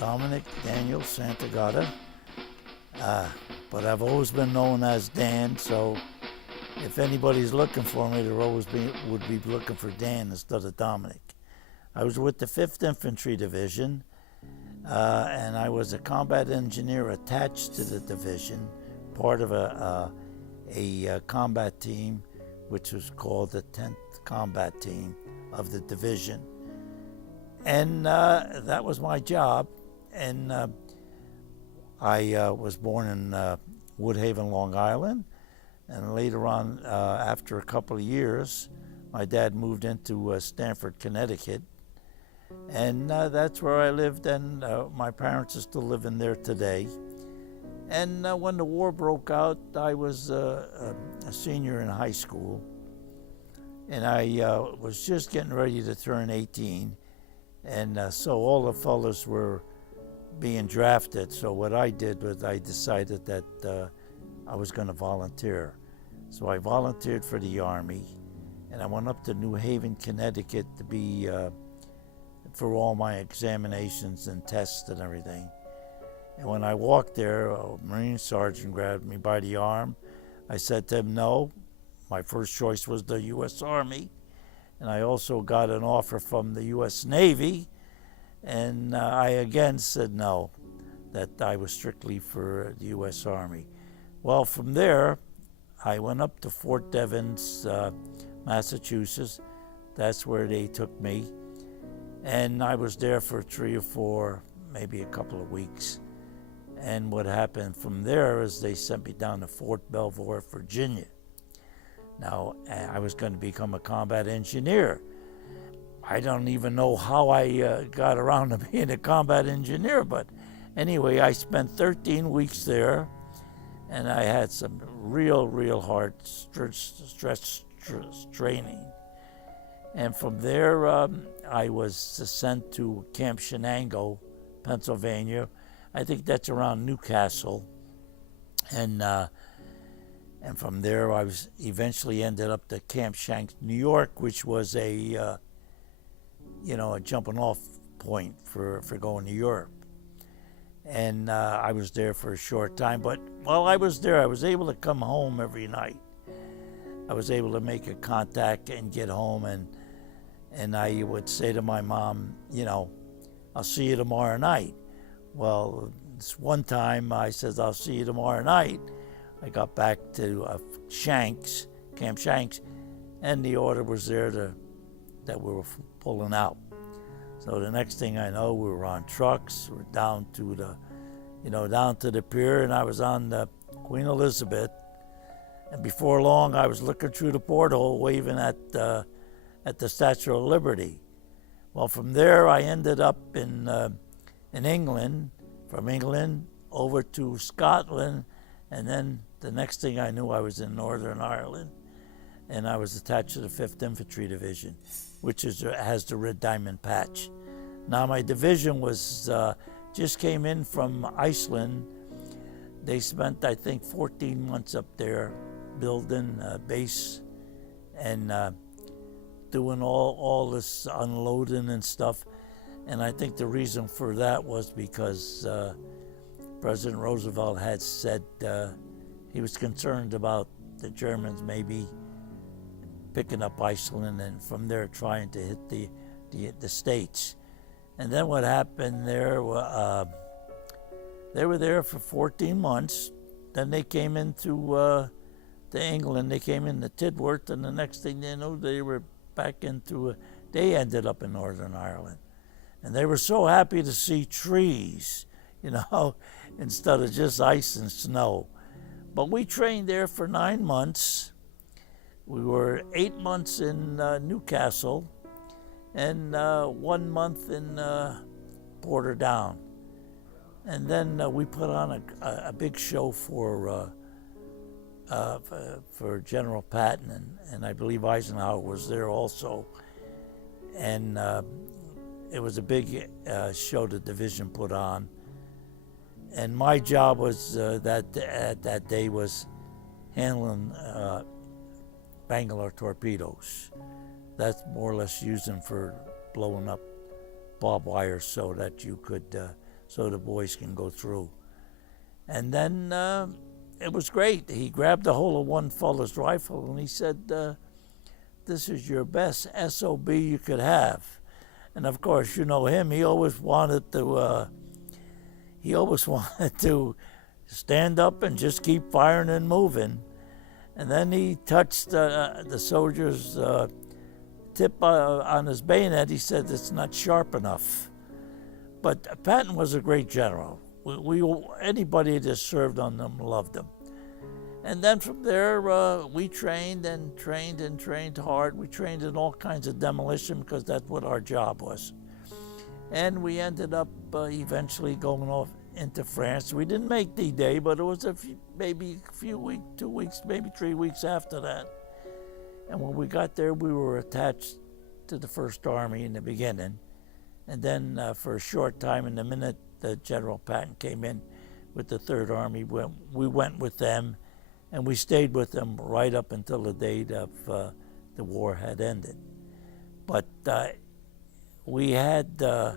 Dominic Daniel Santagata, but I've always been known as Dan, so if anybody's looking for me, they would be looking for Dan instead of Dominic. I was with the 5th Infantry Division, and I was a combat engineer attached to the division, part of a combat team, which was called the 10th Combat Team of the division. And that was my job. And I was born in Woodhaven, Long Island. And later on, after a couple of years, my dad moved into Stamford, Connecticut. And that's where I lived, and my parents are still living there today. And when the war broke out, I was a senior in high school. And I was just getting ready to turn 18. And so all the fellas were being drafted. So what I did was I decided that I was going to volunteer. So I volunteered for the Army, and I went up to New Haven, Connecticut to be for all my examinations and tests and everything. And when I walked there, a Marine sergeant grabbed me by the arm. I said to him, no. My first choice was the U.S. Army. And I also got an offer from the U.S. Navy. And I again said no, that I was strictly for the U.S. Army. Well, from there, I went up to Fort Devens, Massachusetts. That's where they took me. And I was there for 3 or 4, maybe a couple of weeks. And what happened from there is they sent me down to Fort Belvoir, Virginia. Now, I was going to become a combat engineer. I don't even know how I got around to being a combat engineer, but anyway, I spent 13 weeks there, and I had some real hard stress training. And from there, I was sent to Camp Shenango, Pennsylvania. I think that's around Newcastle. And from there, I was eventually ended up at Camp Shanks, New York, which was a jumping off point for going to Europe. And I was there for a short time. But while I was there, I was able to come home every night. I was able to make a contact and get home, and I would say to my mom, I'll see you tomorrow night. Well, this one time I said, I'll see you tomorrow night. I got back to Shanks, Camp Shanks, and the order was there that we were pulling out. So the next thing I know, we were on trucks, we're down to the pier, and I was on the Queen Elizabeth. And before long, I was looking through the porthole, waving at the Statue of Liberty. Well, from there, I ended up in England, from England over to Scotland, and then the next thing I knew, I was in Northern Ireland, and I was attached to the 5th Infantry Division, which has the Red Diamond patch. Now, my division was just came in from Iceland. They spent, I think, 14 months up there building a base and doing all this unloading and stuff. And I think the reason for that was because President Roosevelt had said he was concerned about the Germans maybe picking up Iceland and from there trying to hit the States. And then what happened there, they were there for 14 months. Then they came into to England. They came into Tidworth, and the next thing they knew, they were back they ended up in Northern Ireland. And they were so happy to see trees, instead of just ice and snow. But we trained there for 9 months. We were 8 months in Newcastle and 1 month in Portadown. And then we put on a big show for General Patton, and I believe Eisenhower was there also. And it was a big show the division put on. And my job was that day was handling Bangalore torpedoes. That's more or less used them for blowing up barbed wire so that you could so the boys can go through. And then it was great. He grabbed a hold of one fellow's rifle and he said, this is your best SOB you could have. And of course, you know him, he always wanted to stand up and just keep firing and moving. And then he touched the soldier's tip on his bayonet. He said, it's not sharp enough. But Patton was a great general. Anybody that served on them loved him. And then from there, we trained and trained and trained hard. We trained in all kinds of demolition because that's what our job was. And we ended up eventually going off into France. We didn't make D-Day, but it was maybe a few weeks, 2 weeks, maybe 3 weeks after that. And when we got there, we were attached to the First Army in the beginning. And then for a short time, in the minute that General Patton came in with the Third Army, we went with them, and we stayed with them right up until the date of the war had ended. But we had, we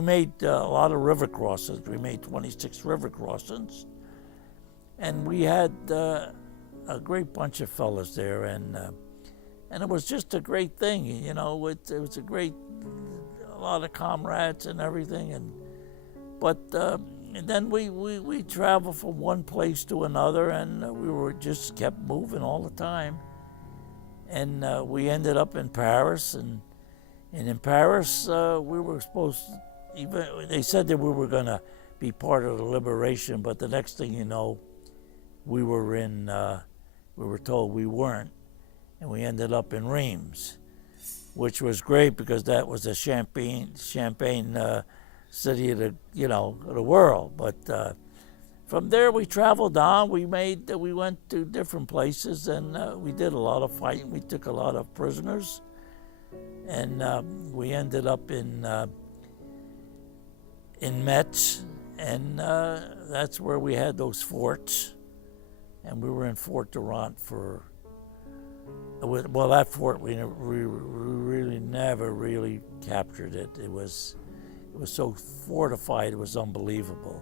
made a lot of river crossings. We made 26 river crossings, and we had a great bunch of fellas there, and it was just a great thing, you know. It was a lot of comrades and everything, but then we traveled from one place to another, and we were just kept moving all the time, and we ended up in Paris, and in Paris we were supposed to, they said that we were going to be part of the liberation, but the next thing you know, we were told we weren't, and we ended up in Reims, which was great because that was a champagne city of the world. But from there we traveled on. We went to different places, and we did a lot of fighting. We took a lot of prisoners, and we ended up in Metz, and that's where we had those forts. And we were in Fort Durant that fort we really never really captured it. It was so fortified, it was unbelievable.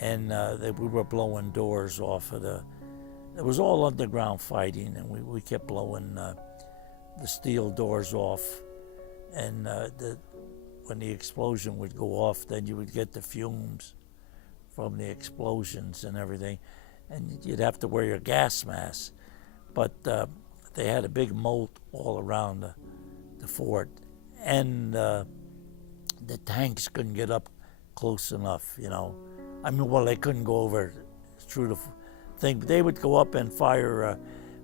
And we were blowing doors off of it was all underground fighting, and we kept blowing the steel doors off. And when the explosion would go off, then you would get the fumes from the explosions and everything. And you'd have to wear your gas mask. But they had a big moat all around the fort, and the tanks couldn't get up close enough, you know. They couldn't go over through the thing, but they would go up and fire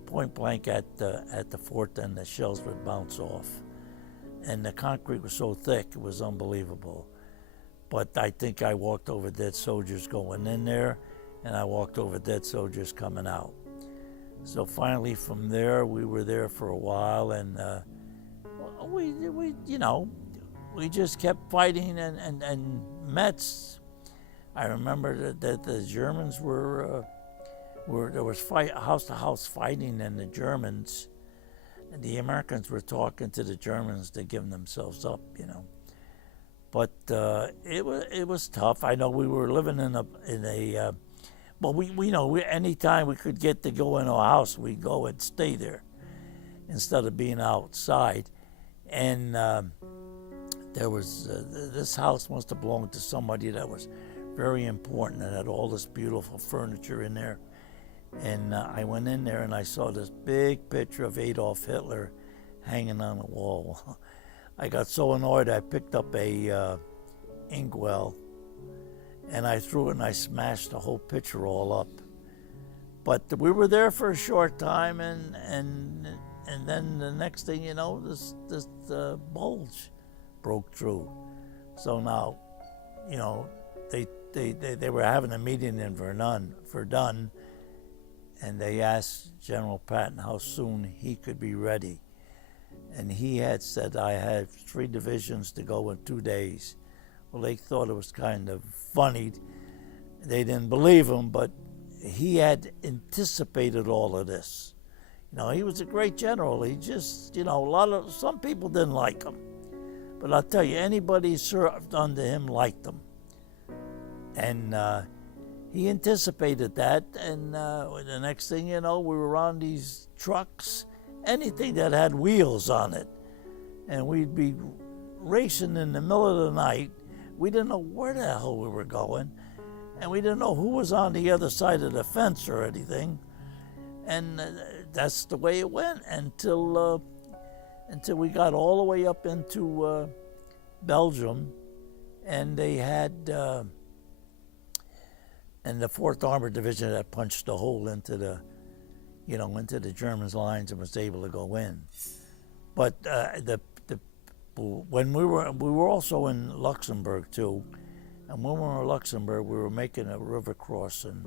point blank at the fort, and the shells would bounce off. And the concrete was so thick, it was unbelievable. But I think I walked over dead soldiers going in there, and I walked over dead soldiers coming out. So finally from there, we were there for a while, and we just kept fighting, and Metz, I remember that the Germans there was house-to-house fighting, and the Germans, and the Americans were talking to the Germans to give themselves up, you know. But it was tough. I know we were living in a anytime we could get to go in a house, we'd go and stay there instead of being outside. And there was this house must have belonged to somebody that was very important and had all this beautiful furniture in there. And I went in there and I saw this big picture of Adolf Hitler hanging on the wall. I got so annoyed I picked up a inkwell, and I threw it and I smashed the whole picture all up. But we were there for a short time, and then the next thing you know, this bulge broke through. So now, you know, they were having a meeting in Verdun, and they asked General Patton how soon he could be ready. And he had said, I had 3 divisions to go in 2 days. Well, they thought it was kind of funny. They didn't believe him, but he had anticipated all of this. You know, he was a great general. He just, you know, some people didn't like him. But I'll tell you, anybody served under him liked him. And he anticipated that, and the next thing you know, we were on these trucks, anything that had wheels on it. And we'd be racing in the middle of the night. We didn't know where the hell we were going, and we didn't know who was on the other side of the fence or anything. And that's the way it went until we got all the way up into Belgium, and they had, and the 4th Armored Division had punched a hole into the, into the Germans' lines and was able to go in. But when we were also in Luxembourg too, and when we were in Luxembourg, we were making a river crossing.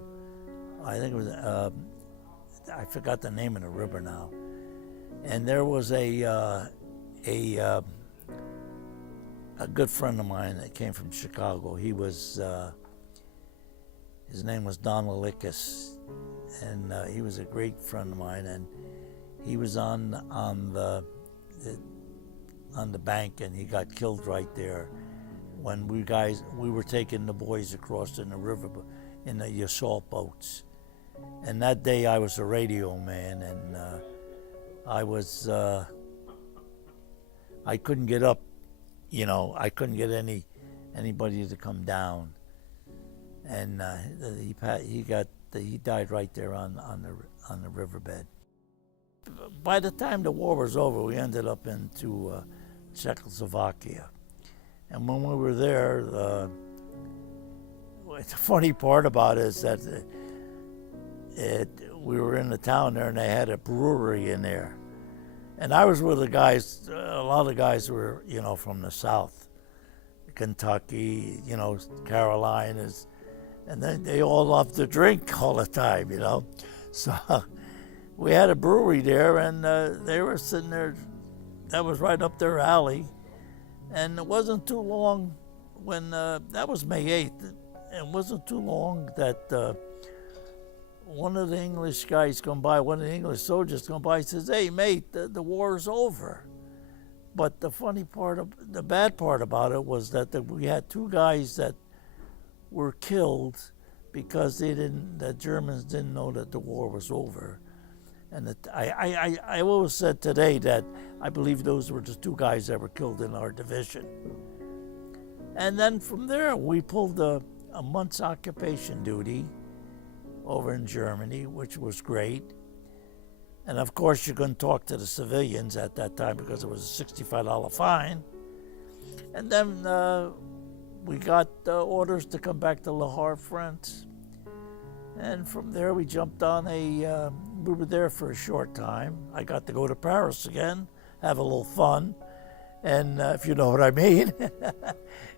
I think it was, I forgot the name of the river now. And there was a good friend of mine that came from Chicago. He was, his name was Don Lickis, and he was a great friend of mine. And he was on the bank, and he got killed right there when we were taking the boys across in the river in the assault boats. And that day I was a radio man, and I couldn't get up, I couldn't get anybody to come down, and he died right there on the riverbed. By the time the war was over, we ended up into Czechoslovakia, and when we were there, the funny part about it is that we were in the town there, and they had a brewery in there. And I was with the guys, a lot of the guys were, from the South, Kentucky, Carolinas, and they all loved to drink all the time, So we had a brewery there, and they were sitting there, that was right up their alley. And it wasn't too long when, that was May 8th, it wasn't too long that one of the English guys come by, one of the English soldiers come by, says, "Hey, mate, the war's over." But the bad part about it was that we had 2 guys that were killed because the Germans didn't know that the war was over. And I always said today that I believe those were the 2 guys that were killed in our division. And then from there, we pulled a month's occupation duty over in Germany, which was great. And of course, you couldn't talk to the civilians at that time because it was a $65 fine. And then we got orders to come back to Le Havre, France. And from there, we jumped on we were there for a short time. I got to go to Paris again, have a little fun, and if you know what I mean.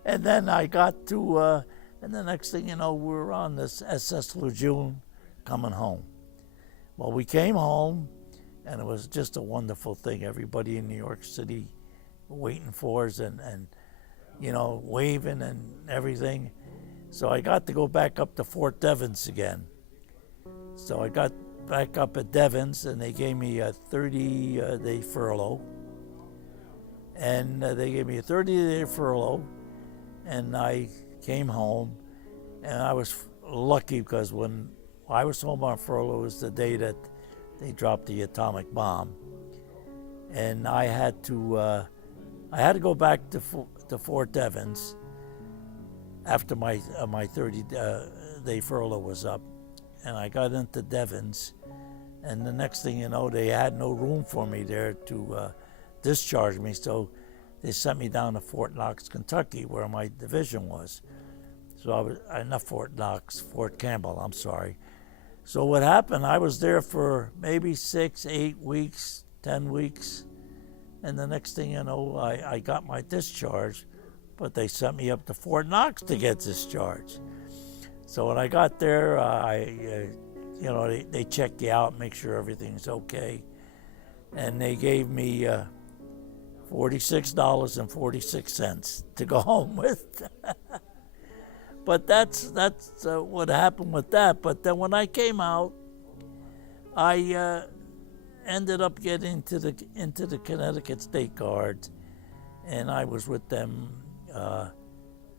And then I got to, and the next thing you know, we were on this SS Lejeune coming home. Well, we came home, and it was just a wonderful thing. Everybody in New York City waiting for us and waving and everything. So I got to go back up to Fort Devens again. So I got back up at Devens, and they gave me a 30-day furlough. And they gave me a 30-day furlough, and I came home, and I was lucky because when I was home on furlough was the day that they dropped the atomic bomb, and I had to go back to Fort Devens after my 30-day furlough was up, and I got into Devens, and the next thing you know, they had no room for me there to discharge me, so they sent me down to Fort Knox, Kentucky, where my division was. So I was, not Fort Knox, Fort Campbell, I'm sorry. So what happened, I was there for maybe 6, 8 weeks, 10 weeks, and the next thing you know, I got my discharge, but they sent me up to Fort Knox to get discharged. So when I got there, they check you out, make sure everything's okay, and they gave me $46.46 to go home with. But that's what happened with that. But then when I came out, I ended up getting into the Connecticut State Guard, and I was with them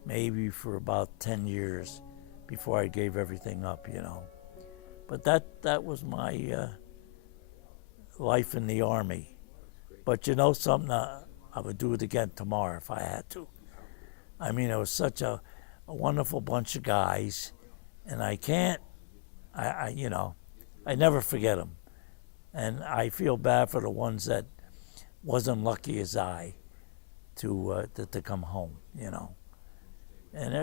maybe for about 10 years before I gave everything up, you know. But that was my life in the Army. But you know something, I would do it again tomorrow if I had to. I mean, it was such a wonderful bunch of guys, and I never forget them. And I feel bad for the ones that wasn't lucky as I to come home, you know. And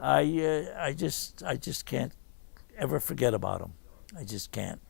I just can't ever forget about them. I just can't.